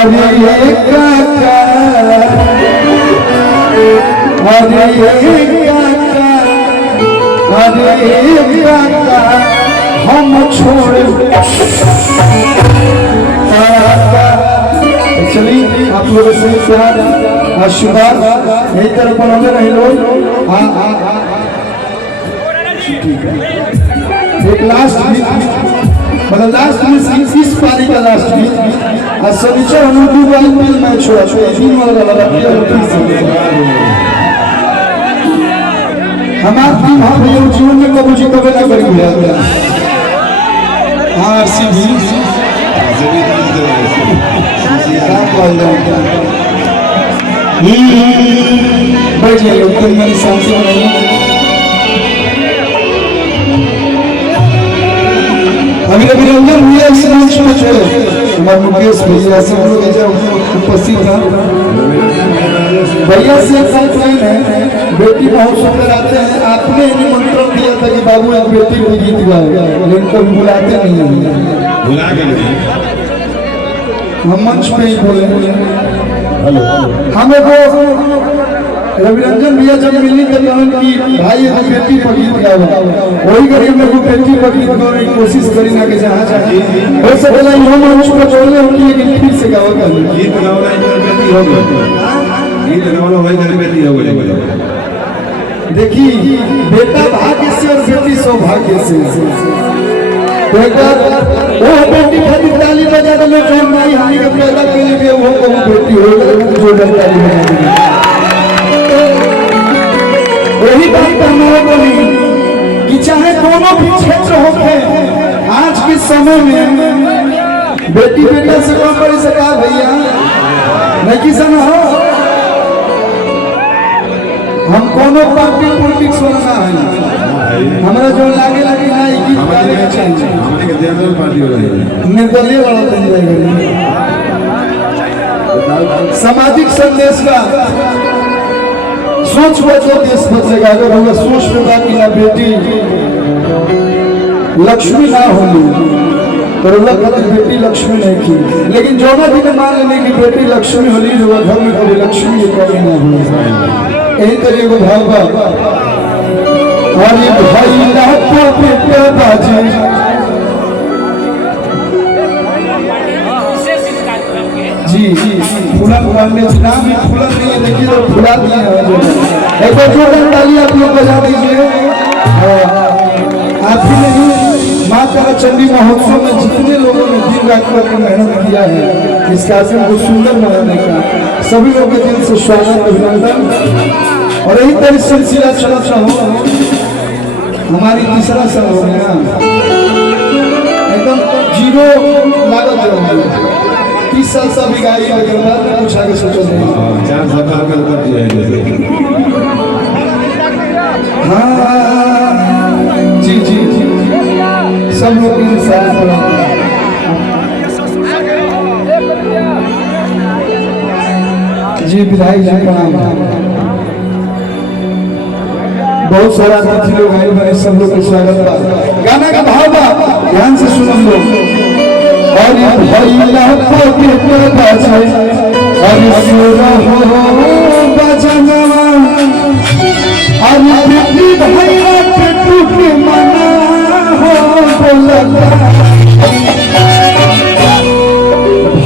अरे काका हम छोड़ चलिए आप लोगों से प्यार आशीर्वाद यही तरह बनाते रहे लोग। एक लास्ट मतलब लास्ट में इस पारी का लास्ट में आज सनीचर हम लोग आईपीएल मैच हुआ तीन वाला हमारे टीम हम लोग जीवन में कबू जी कबे ना करेंगे आरसीबी बैठ जाइए कोई मेरी शांति बनाइए। अभी अभी रंजन भैया इस मंच पे छोड़े हमारे मुकेश भैया सब लोग उपस्थित हैं। भैया से कंप्लेन है बेटी बहुत सुंदर आते हैं आपने निमंत्रण दिया था कि बाबू एक बेटी को गीत गाओ लेकिन कभी बुलाते नहीं हैं। बुला के नहीं हम मंच पे ही बोले हमें वो रविरंजन भैया जब मिली तो कि भाई एक बेटी पर गीत गाओ वही गरीब लोग बेटी पर गीत गाने की कोशिश करी ना कि जहाँ चाहिए हो सकेला हम मंच पर बोले हम लेकिन फिर से गाओ गीत गाओ बेटी हो गीत गाओ वही गरीब बेटी हो गई। देखिए बेटा भाग्य से और बेटी सौभाग्य से बेटा वो बेटी खातिर ताली बजा दे जो माई हानि के पैदा के लिए वो को बेटी हो जो ताली बजा दे वही बात करना बोली कि चाहे दोनों भी क्षेत्र होते आज के समय में बेटी बेटा से कम पड़ी सका भैया नहीं किसान हो हम कोनो पार्टी पॉलिटिक्स वाला है हमरा जो लागे लागे ना गीत गावे के चाहिए हमने के जनरल पार्टी वाला है निर्दलीय वाला बन जाएगा। सामाजिक संदेश का सोच बचो देश बचेगा अगर हम सोच में बाकी ना बेटी लक्ष्मी ना होगी तो लगता बेटी लक्ष्मी नहीं की लेकिन जो ना भी मान लेने की बेटी लक्ष्मी होली जो घर में कभी लक्ष्मी कभी ना हो यही तरीके को भाव अरे भाई लाखों बेटा बाजे जी फूलन मारने नाम ही फूलन नहीं है देखिए तो फुला दिए हैं एक बार जोरदार ताली आप लोग बजा दीजिए। आप ही नहीं माँ तारा चंडी महोत्सव में जितने लोगों ने दिन रात करके मेहनत किया है इस कार्यक्रम को सुंदर बनाने का सभी लोगों के दिल से स्वागत अभिनंदन। और यही तरह सिलसिला चलता हो हमारी तीसरा साल हो गया एकदम जीरो लागत जो 30 साल से अभी गाड़ी अगर बाद में कुछ आगे सोचो नहीं 4 साल का कर दिया हाँ जी जी सब लोग इन साल जी विधायक जी प्रणाम बहुत सारा अतिथि लोग आए बने सब लोग का स्वागत बा गाना का भाव बा ध्यान से सुनो लोग और ये भैया को के बाजे और सुरा हो बजना और बेटी भैया के टूटे मना हो बोलता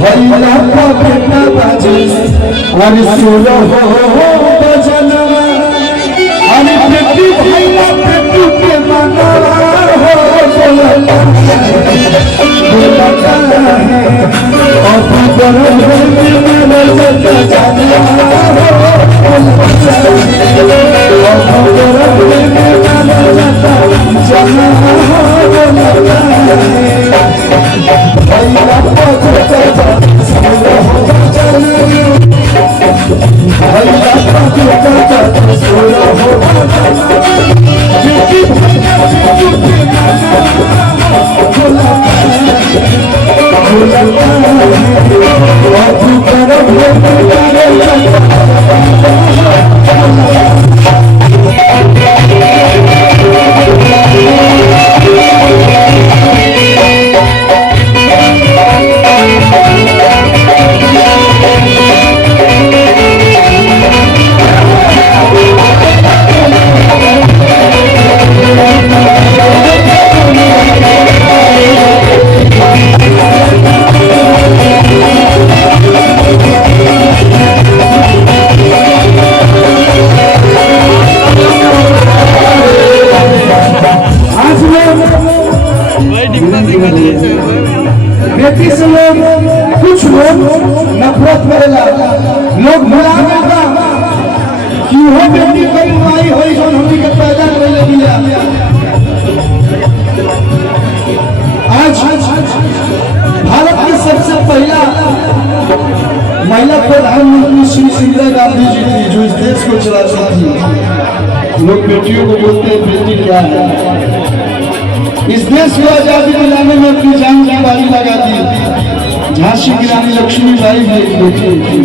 भैया को बेटा बाजे और सुरा हो बजना अरे बेटी भैया बेटी के मना हो बोलता है और बदल मेरे जाना पहला महिला प्रधानमंत्री श्री इंदिरा गांधी जी थी, जो इस देश को चलाती थी। लोग बेटियों को बोलते हैं बेटी क्या है। इस देश को आजादी दिलाने में अपनी जान की बाजी लगा दी। झांसी की रानी लक्ष्मीबाई भी एक बेटी थी।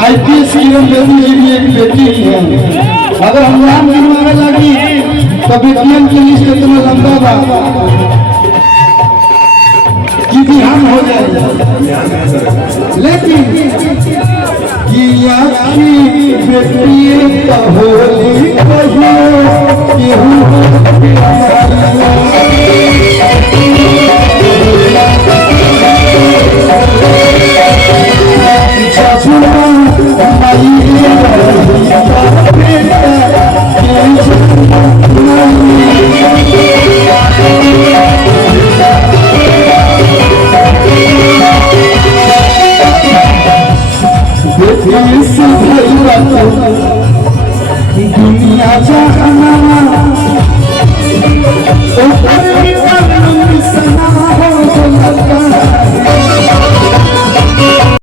IPS किरण बेदी जी भी एक बेटी है। अगर हम नाम गिनवाने लगी तो बेटियों की लिस्ट इतना लंबा बा कि ध्यान हो जाएगा। लेकिन कि आखी बेटी का होली दुनिया जहां